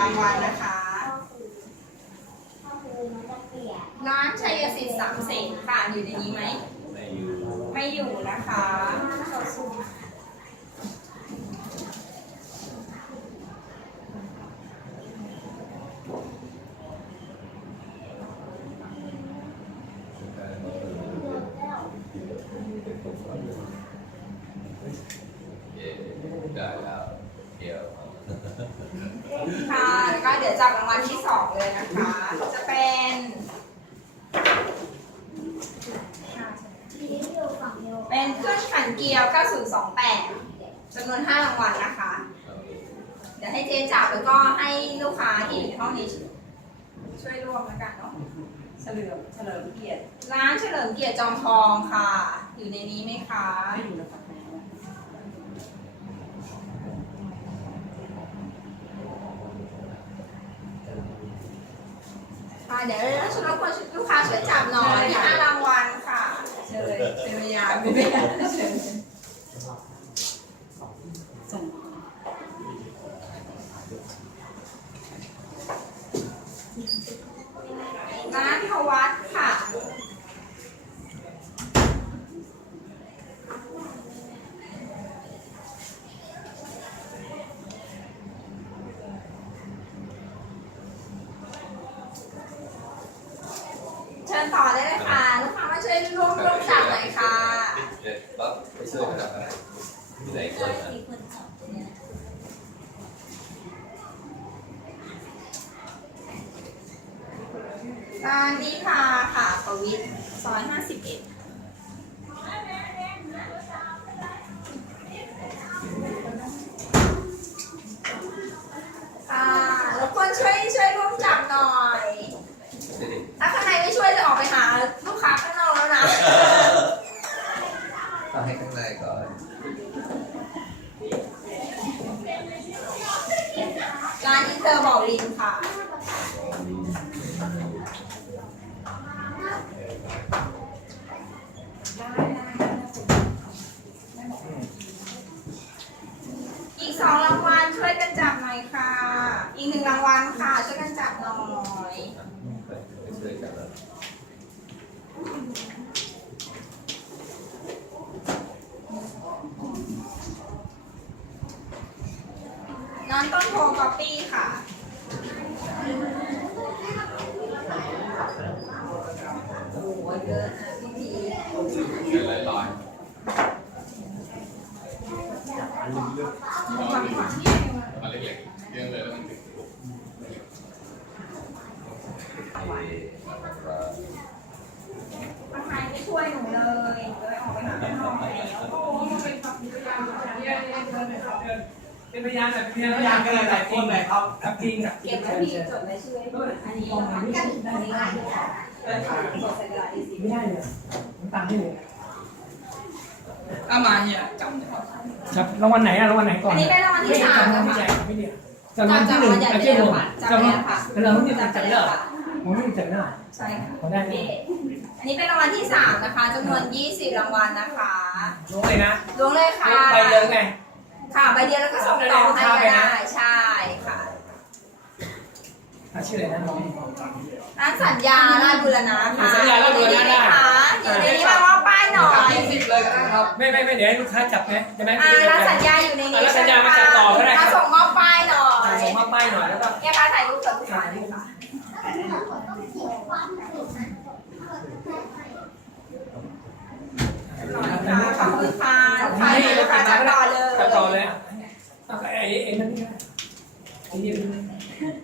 รางวัลนะคะก็คือมันจะเปลี่ยนร้านชัยสิทธิ์สามเสนค่ะอยู่ในนี้ไหม ไม่อยู่ ไม่อยู่นะคะ เย่ได้แล้วเดี๋ยว ค่ะแล้วก็เดี๋ยว จับรางวัลที่สองเลยนะคะ จะเป็นทีนี้อยู่ฝั่งเดียวเป็นเครื่องขันเกลียว 9028จำนวน 5 รางวัลนะคะ เดี๋ยวให้เจ๊จับแล้วก็ให้ลูกค้าที่อยู่ในห้องนี้ ช่วยร่วมแล้วกันเนาะ เฉลิมเฉลิมเกียรติ ร้านเฉลิมเกียรติจอมทองค่ะ อยู่ในนี้ไหมคะ ไม่อยู่แล้วครั ค่ะเดี๋ยวเราชุดรบกวนลูกค้าช่วยจับหน่อยที่ห้ารางวัลค่ะ เชิญเลยเป็นพยานเป็นพยานเชิญส่งร้านทวัฒน์ค่ะ เชิญต่อได้เลยค่ะ ลูกค้ามาช่วยร่วมร่วมจับหน่อยค่ะ เด็ดปั๊บไป ช่วยกันมีหลายคนอะมีคนจับตัวเนี้ยร้านนิพาค่ะประวิทย์ซอย51ค่ะรบกวนช่วยช่วยร่วมจับหน่อย เด็ด ถ้าข้างในไม่ช่วยจะออกไปหาลูกค้าข้างนอกแล้วนะ ต้องให้ข้างในก่อน ร้านอินเตอร์บอกลินค่ะ อีกสองรางวัลช่วยกันจับหน่อยค่ะ อีกหนึ่งรางวัลค่ะ ช่วยกันจับหน่อย ไปช่วยกันแล้ว น้อง ต้นโพกอปปี้ค่ะโอ้โหเยอะนะพี่พีเป็นลอยลอยทำก่อนมาเล็กๆเรื่องเลยแล้วมันติดปุ๊บเอ๊ะอะไรป้าไทยไม่ช่วยหนูเลยหนูเลยออกไปหาข้างนอกแล้วเป็นพยานแบบ เป็นพยานกันหลายคนเลยครับทับทิงอะเก็บไว้พี่จดไว้ชื่อไว้ด้วยอันนี้นะคะอันนี้อันนี้จดใส่กระดาษ A4 ไม่ได้เลยมันตามที่เลยอามาเนี่ยจำได้จับรางวัลไหนอะรางวัลไหนก่อนอันนี้เป็นรางวัลที่สามไม่นะใช่คะไม่ใช่จับรางวัลที่หนึ่งจับจับที่หนึ่งจับจับไปรางแล้วค่ะวัลที่จับจับไปได้แล้วค่ะผมไม่จับได้ใช่ค่ะ ผมได้ไหมอันนี้เป็นรางวัลที่สามนะคะจำนวน 20 รางวัลนะคะ รู้เลยนะล้วงเลยค่ะ ไปเลยไง ค่ะใบเดียวแล้วก็ส่งต่อให้ก็ได้ใช่ค่ะชื่ออะไรนะน้องร้านสัญญาราชบุรณะค่ะสัญญาราชบุรณะได้อยู่ในนี้มาว่าป้ายหน่อยสิบเลยครับไม่ไม่ไม่เดี๋ยวให้ลูกค้าจับไหมใช่ไหมอ่าร้านสัญญาอยู่ในนี้ร้านสัญญามาจับต่อก็ได้คมารับส่งมอบป้ายหน่อยส่งมาป้ายหน่อยแล้วก็เนี่ยค่ะถ่ายรูปกับลูกค้าเลยค่ะขอบคุณค่ะ ลูกค้าเลยลูกค้าจับต่อเลยจับต่อเลยอะเอาไอ้ไอ้นั่นนี่ไอ้นี่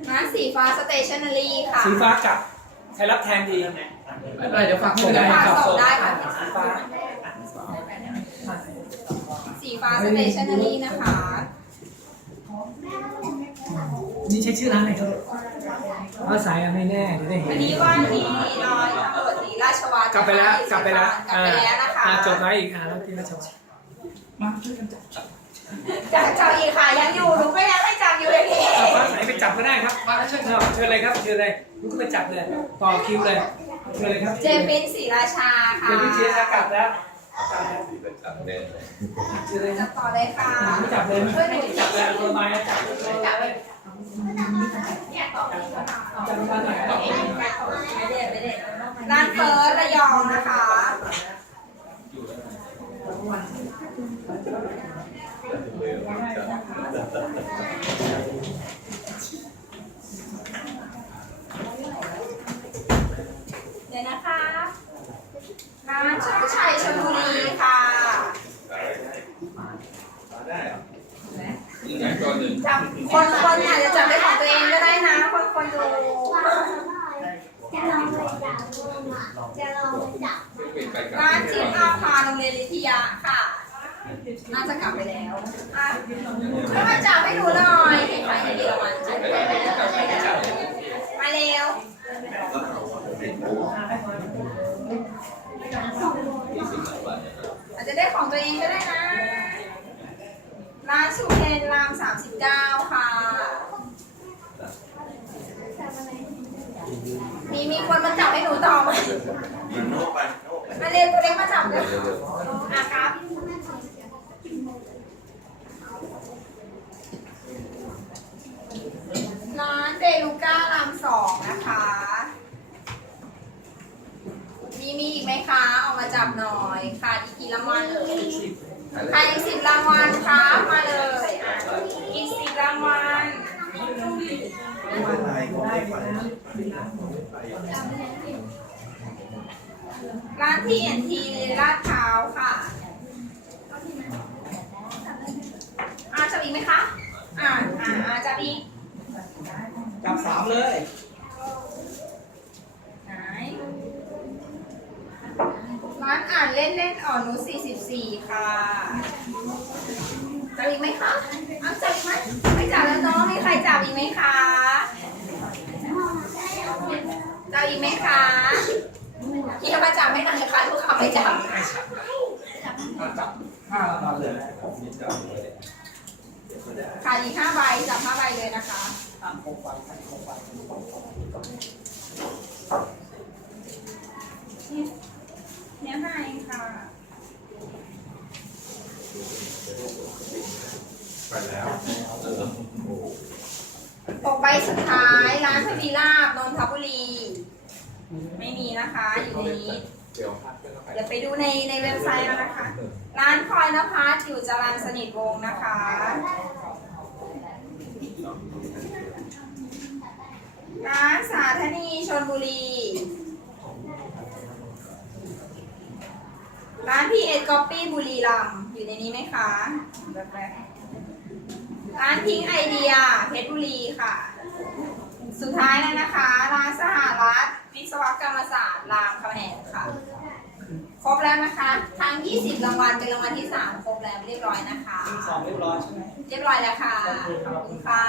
ร้านสีฟ้าสเตชันนารีค่ะสีฟ้ากับใครรับแทนดีไม่เป็นไรเดี๋ยวฝากส่งได้ฝากครับส่งได้ค่ะสีฟ้า สีฟ้าสเตชันนารีนะคะ นี่ใช้ชื่อร้านอะไรครับว่าสายอะไม่แน่เดี๋ยวได้เห็อันนนี้ว่าที่ร้อยตำรวจตรีราชวัฒน์กลับไปแล้วกลับไปแล้วกลับไปแล้วนะคะ อ่าจดไว้อีกอ่าแล้วที่ราชวัฒน์ มาช่วยกันจับจับจับอีกค่ะยังอยู่หนูก็ยังให้จับอยู่เลยนี่อ่าฟ้าสายไปจับก็ได้ครับมาเชิญเชิญเลยครับเชิญเลยลุกขึ้นไปจับเลยต่อคิวเลยเชิญเลยครับเจมินศรีราชาค่ะเดี๋ยวพี่เชียร์จะกลับแล้วสีประจับแน่เลยเชิญเลยคจัรับบต่อเลยค่ะไม่จับเลยไม่จับเลยตัวไม้จับเลยจับมาหน่อยร้านเฟิร์สระยองนะคะอยู่แล้วนะ เดี๋ยวนะคะร้านโชคชัยชลบุรีค่ะยังไงก่อนหนึ่งจับคนคนอาจจะจับเป็นของตัวเองก็ได้นะ คนคนดูจะลองไปจับจะลองไปจับเป็นไปกับร้านจีนอาพาโรงเรี ยนลิทยาค่ะ น่าจะกลับไปแล้วอะช่วยมาจับให้ดูหน่อยให้ใครให้ดีรางวัลจับไปแล้วมาเร็วที่สิบหลังวันนะครับอาจจะได้ของตัวเองก็ได้นะ ร้านสุเพนราม39ค่ะ มีมีคนมาจับให้หนูต่อไหม มาเร็วตัวเล็กมาจับเลยเร็วอะครับร้านเดลูก้ารามสองนะคะ มีมีอีกไหมคะออกมาจับหน่อยค่ะอีกกี่รางวัลเลยอีกสิบรางวัลครับมาเลยอะอีกสิบรางวัลร้านที่เอ็นทีลาดพร้าวค่ะอ่าจับอีกไหมคะ อ่าอ่าอ่าจับอีกจับสามเลย ไหน ร้านอ่านเล่นเล่นอ่อนนุ44ค่ะจับอีกไหมคะเอาจับอีกไหมไม่จับแล้วเน้องมีใครจับอีกไหมคะจับอีกไหมคะ พี่มาจับไม่น่อยค่ะลูกค้าไม่จับจับห้ารางวัลเลยมีจับเลยค่ะอีกห้าใบจับห้าใบเลยนะคะห้าหกใบห้าหกใบเนี่ยให้ค่ะ ไปแล้วเออโอ้หกใบสุดท้ายร้านทวีลาบนนทบุรี ไม่มีนะคะอยู่ในนี้ เดี๋ยวพักกันแล้วไปเดี๋ยวไปดูในในเว็บไซต์แล้วนะคะ ร้านพลอยนภัสอยู่จรัญสนิทวงศ์นะคะ ร้านสาธนีชนบุรี ร้านพีเอ็ดก๊อปปี้บุรีรัมย์อยู่ในนี้ไหมคะแบบแรกร้านพิงไอเดียเพชรบุรีค่ะ สุดท้ายแล้วนะคะ ร้านสหรัฐ วิศวกรรมศาสตร์รามคำแหงค่ะ ครบแล้วนะคะ ทั้ง 20 รางวัลเป็นรางวัลที่ 3 ครบแล้วเรียบร้อยนะคะ สองเรียบร้อยใช่ไหม เรียบร้อยแล้วค่ะขอบคุณค่ะ